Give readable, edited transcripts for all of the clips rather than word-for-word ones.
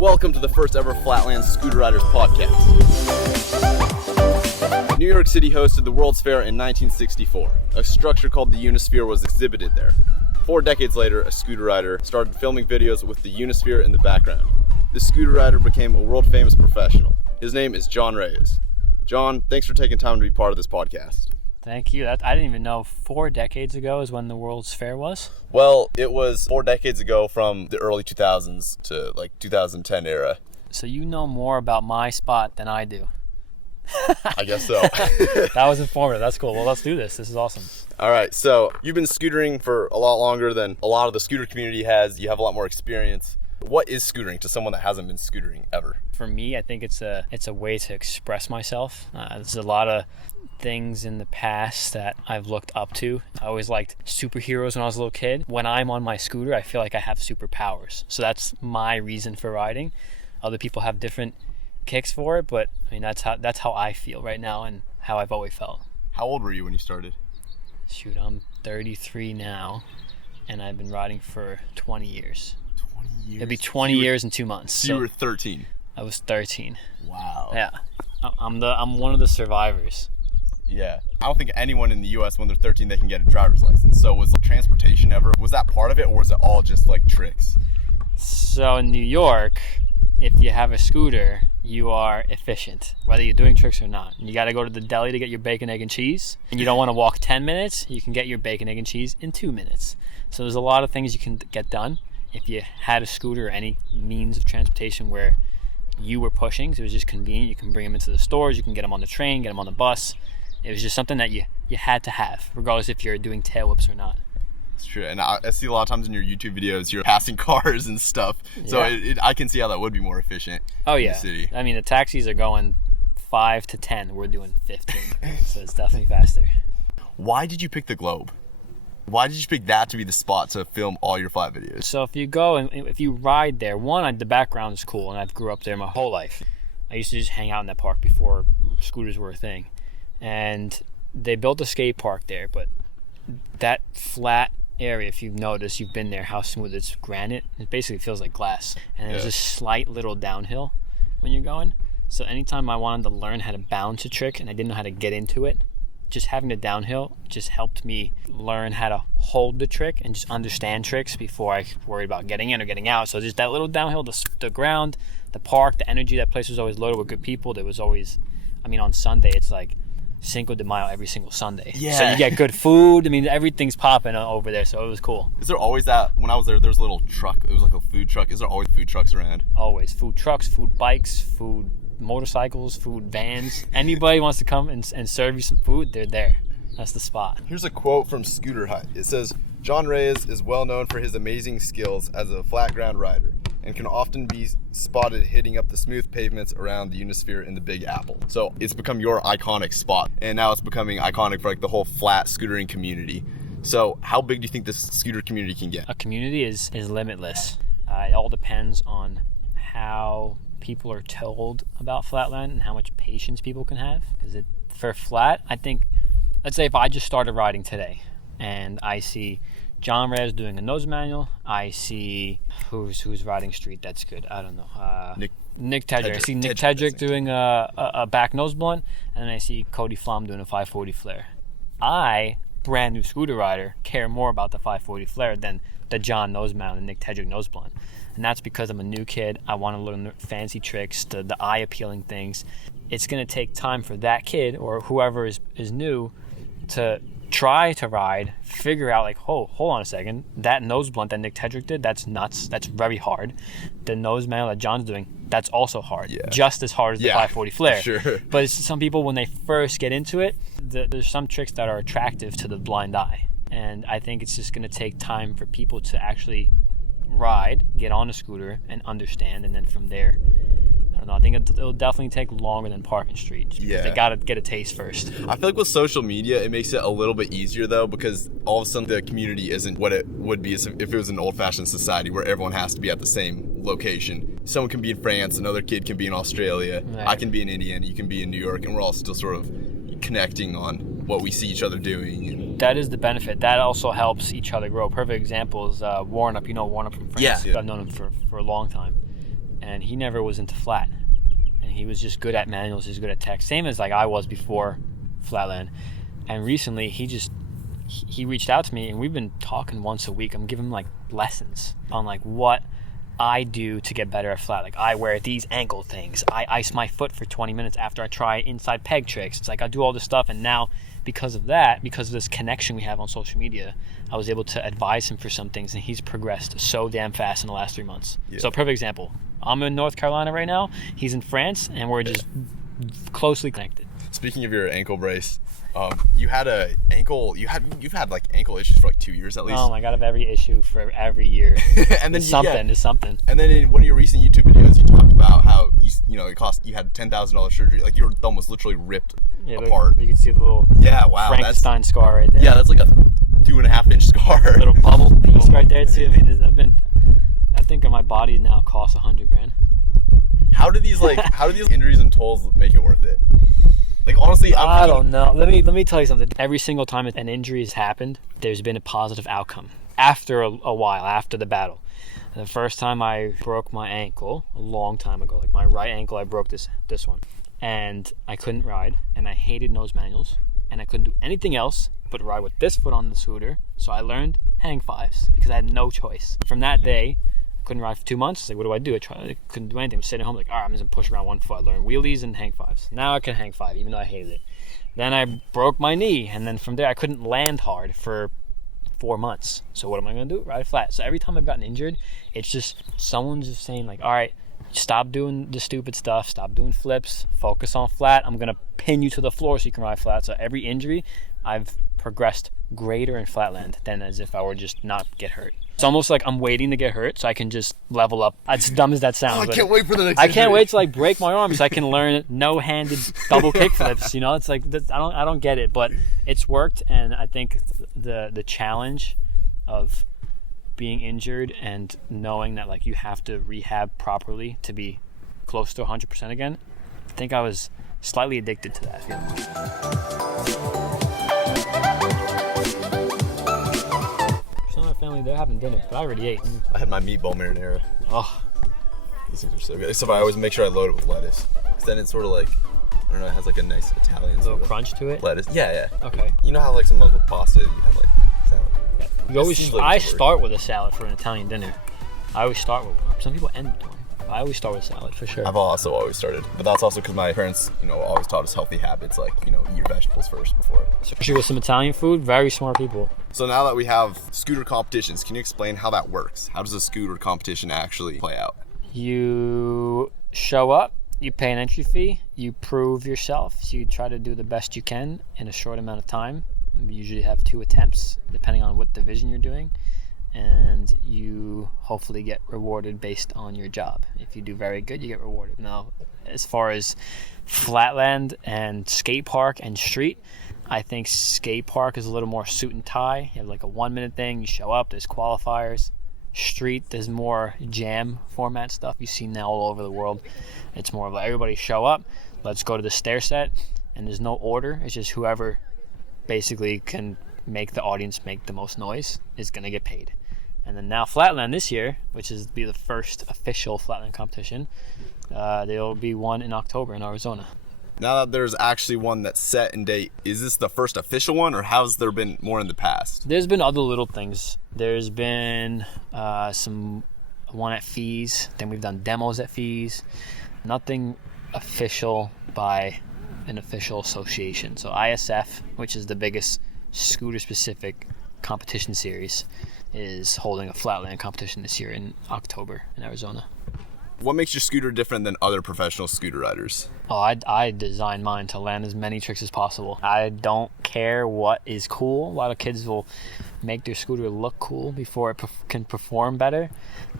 Welcome to the first ever Flatland Scooter Riders podcast. New York City hosted the World's Fair in 1964. A structure called the Unisphere was exhibited there. 4 decades later, a scooter rider started filming videos with the Unisphere in the background. This scooter rider became a world-famous professional. His name is Jon Reyes. Jon, thanks for taking time to be part of this podcast. Thank you. I didn't even know 4 decades ago is when the World's Fair was. Well, it was 4 decades ago from the early 2000s to like 2010 era. So you know more about my spot than I do. I guess so. That was informative. That's cool. Well, let's do this. This is awesome. All right. So you've been scootering for a lot longer than a lot of the scooter community has. You have a lot more experience. What is scootering to someone that hasn't been scootering ever? For me, I think it's a way to express myself. There's a lot of things in the past that I've looked up to. I always liked superheroes when I was a little kid. When I'm on my scooter, I feel like I have superpowers. So that's my reason for riding. Other people have different kicks for it, but I mean that's how I feel right now and how I've always felt. How old were you when you started? Shoot, I'm 33 now, and I've been riding for 20 years. 20 years? It'll be 20 years in 2 months. So you were 13? I was 13. Wow. Yeah. I'm one of the survivors. Yeah. I don't think anyone in the U.S. when they're 13 they can get a driver's license. So was transportation ever, was that part of it, or was it all just like tricks? So in New York, if you have a scooter, you are efficient, whether you're doing tricks or not. And you got to go to the deli to get your bacon, egg, and cheese. And you don't want to walk 10 minutes, you can get your bacon, egg, and cheese in 2 minutes. So there's a lot of things you can get done if you had a scooter or any means of transportation where you were pushing. So it was just convenient. You can bring them into the stores, you can get them on the train, get them on the bus. It was just something that you had to have, regardless if you're doing tail whips or not. It's true, and I see a lot of times in your YouTube videos you're passing cars and stuff, so I can see how that would be more efficient. Oh in yeah, the city. I mean the taxis are going 5 to 10. We're doing 15, so it's definitely faster. Why did you pick the Globe? Why did you pick that to be the spot to film all your flat videos? So if you go and if you ride there, the background is cool, and I grew up there my whole life. I used to just hang out in that park before scooters were a thing, and they built a skate park there, but that flat area, if you've noticed, you've been there, how smooth it's granite. It basically feels like glass, and there's a slight little downhill when you're going. So anytime I wanted to learn how to balance a trick and I didn't know how to get into it, just having the downhill just helped me learn how to hold the trick and just understand tricks before I worried about getting in or getting out. So just that little downhill, the ground, the park, the energy. That place was always loaded with good people. There was always, I mean, on Sunday it's like Cinco de Mayo every single Sunday. Yeah. So you get good food. I mean, everything's popping over there, so it was cool. Is there always that? When I was there was a little truck. It was like a food truck. Is there always food trucks around? Always. Food trucks, food bikes, food motorcycles, food vans. Anybody wants to come and serve you some food, they're there. That's the spot. Here's a quote from Scooter Hut. It says, "Jon Reyes is well known for his amazing skills as a flat ground rider and can often be spotted hitting up the smooth pavements around the Unisphere in the Big Apple." So it's become your iconic spot, and now it's becoming iconic for like the whole flat scootering community. So how big do you think this scooter community can get? A community is limitless. It all depends on how people are told about Flatland and how much patience people can have. Because for flat, I think, let's say if I just started riding today and I see Jon Reyes doing a nose manual, I see who's riding street that's good. I don't know. Nick Tedrick. I see Nick Tedrick doing a back nose blunt, and then I see Cody Flom doing a 540 flare. I, brand new scooter rider, care more about the 540 flare than the Jon nose mount and Nick Tedrick nose blunt. And that's because I'm a new kid. I want to learn the fancy tricks, the eye-appealing things. It's going to take time for that kid or whoever is new to try to ride, figure out like, hold on a second, that nose blunt that Nick Tedrick did, that's nuts, that's very hard. The nose manual that Jon's doing, that's also hard, just as hard as the 540 flare. Sure. But it's some people, when they first get into it, there's some tricks that are attractive to the blind eye, and I think it's just going to take time for people to actually ride, get on a scooter, and understand, and then from there, I don't know, I think it'll definitely take longer than parking streets. Yeah. They got to get a taste first. I feel like with social media, it makes it a little bit easier though, because all of a sudden the community isn't what it would be if it was an old-fashioned society where everyone has to be at the same location. Someone can be in France, another kid can be in Australia, Right. I can be in Indiana, you can be in New York, and we're all still sort of connecting on what we see each other doing. And That is the benefit. That also helps each other grow. Perfect example is Warren Up. You know Warren Up from France? Yeah. I've known him for a long time. and he never was into flat. And he was just good at manuals, he was good at tech. Same as like I was before Flatland. And recently he reached out to me, and we've been talking once a week. I'm giving him like lessons on like what I do to get better at flat. Like I wear these ankle things. I ice my foot for 20 minutes after I try inside peg tricks. It's like I do all this stuff, and now because of this connection we have on social media, I was able to advise him for some things, and he's progressed so damn fast in the last 3 months. Yeah. So perfect example. I'm in North Carolina right now. He's in France, and we're just closely connected. Speaking of your ankle brace, you've had like ankle issues for like 2 years at least. Oh my God, I have every issue for every year. And then it's something. And then in one of your recent YouTube videos, you talked about how you had $10,000 surgery. Like you were almost literally ripped apart. You can see the little Frankenstein scar right there. Yeah, that's like a 2.5-inch scar. Little bubble piece right there too. I mean, I think my body now costs $100,000. How do these injuries and tolls make it worth it? Like honestly, I don't know. Let me tell you something. Every single time an injury has happened, there's been a positive outcome after a while, after the battle. The first time I broke my ankle a long time ago, like my right ankle, I broke this one, and I couldn't ride, and I hated nose manuals, and I couldn't do anything else but ride with this foot on the scooter. So I learned hang fives because I had no choice. From that day, I couldn't ride for 2 months. Like, what do? I couldn't do anything. I was sitting at home like, all right, I'm just gonna push around one foot. I learned wheelies and hang fives. Now I can hang five, even though I hated it. Then I broke my knee, and then from there I couldn't land hard for 4 months. So what am I gonna do? Ride flat. So every time I've gotten injured, it's just someone's just saying like, all right, stop doing the stupid stuff, stop doing flips, focus on flat. I'm gonna pin you to the floor so you can ride flat. So every injury, I've progressed greater in Flatland than as if I were just not get hurt. It's almost like I'm waiting to get hurt so I can just level up. As dumb as that sounds. I can't wait for the next injury. I can't wait to like break my arm so I can learn no-handed double kick flips. You know, it's like I don't get it, but it's worked, and I think the challenge of being injured and knowing that like you have to rehab properly to be close to 100% again. I think I was slightly addicted to that feeling. Family, they're having dinner, but I already ate. I had my meatball marinara. Oh, these things are so good. Except I always make sure I load it with lettuce. Because then it's sort of like, I don't know, it has like a nice Italian little crunch to it. Lettuce. Yeah. Okay. You know how like sometimes with pasta you have like salad. Yeah. You always. I start with a salad for an Italian dinner. I always start with one. Some people end with one. I always start with salad for sure. I've also always started, but that's also because my parents, always taught us healthy habits, like eat your vegetables first before. Especially with some Italian food, very smart people. So now that we have scooter competitions, can you explain how that works? How does a scooter competition actually play out? You show up, you pay an entry fee, you prove yourself, so you try to do the best you can in a short amount of time. We usually have 2 attempts, depending on what division you're doing. And you hopefully get rewarded based on your job. If you do very good, you get rewarded. Now, as far as Flatland and skate park and street, I think skate park is a little more suit and tie. You have like a 1-minute thing, you show up, there's qualifiers. Street, there's more jam format stuff you see now all over the world. It's more of like everybody show up, let's go to the stair set, and there's no order. It's just whoever basically can make the audience make the most noise is going to get paid. And then now Flatland this year, which is be the first official Flatland competition, there will be one in October in Arizona. Now that there's actually one that's set in date, is this the first official one, or has there been more in the past? There's been other little things. There's been one at Fees, then we've done demos at Fees. Nothing official by an official association. So ISF, which is the biggest scooter-specific competition series, is holding a Flatland competition this year in October in Arizona. What makes your scooter different than other professional scooter riders? Oh, I designed mine to land as many tricks as possible. I don't care what is cool. A lot of kids will make their scooter look cool before it can perform better.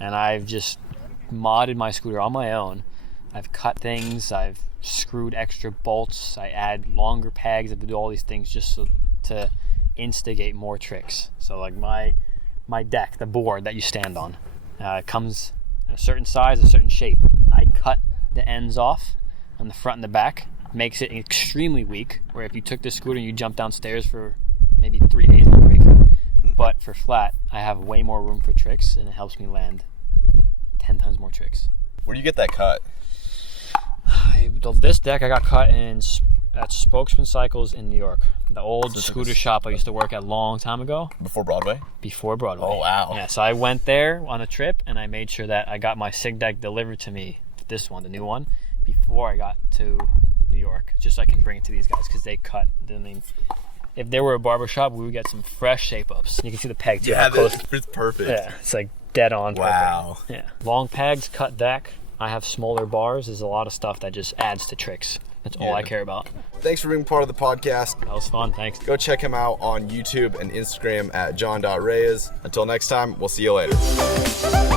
And I've just modded my scooter on my own. I've cut things, I've screwed extra bolts, I add longer pegs, I do all these things just to instigate more tricks. So like my deck, the board that you stand on, comes in a certain size, a certain shape. I cut the ends off on the front and the back, makes it extremely weak, where if you took this scooter and you jumped downstairs for maybe 3 days, it'd break. But for flat, I have way more room for tricks, and it helps me land 10 times more tricks. Where do you get that cut? This deck I got cut at Spokesman Cycles in New York. The old scooter shop I used to work at a long time ago. Before Broadway? Before Broadway. Oh, wow. Yeah, so I went there on a trip, and I made sure that I got my SIG deck delivered to me, this one, the new one, before I got to New York, just so I can bring it to these guys, because they cut. I mean, if there were a barber shop, we would get some fresh shape-ups. You can see the peg, too. Yeah, it's perfect. Yeah, it's like dead on. Wow. Perfect. Yeah. Long pegs, cut deck. I have smaller bars. There's a lot of stuff that just adds to tricks. That's all I care about. Thanks for being part of the podcast. That was fun. Thanks. Go check him out on YouTube and Instagram at Jon.Reyes. Until next time, we'll see you later.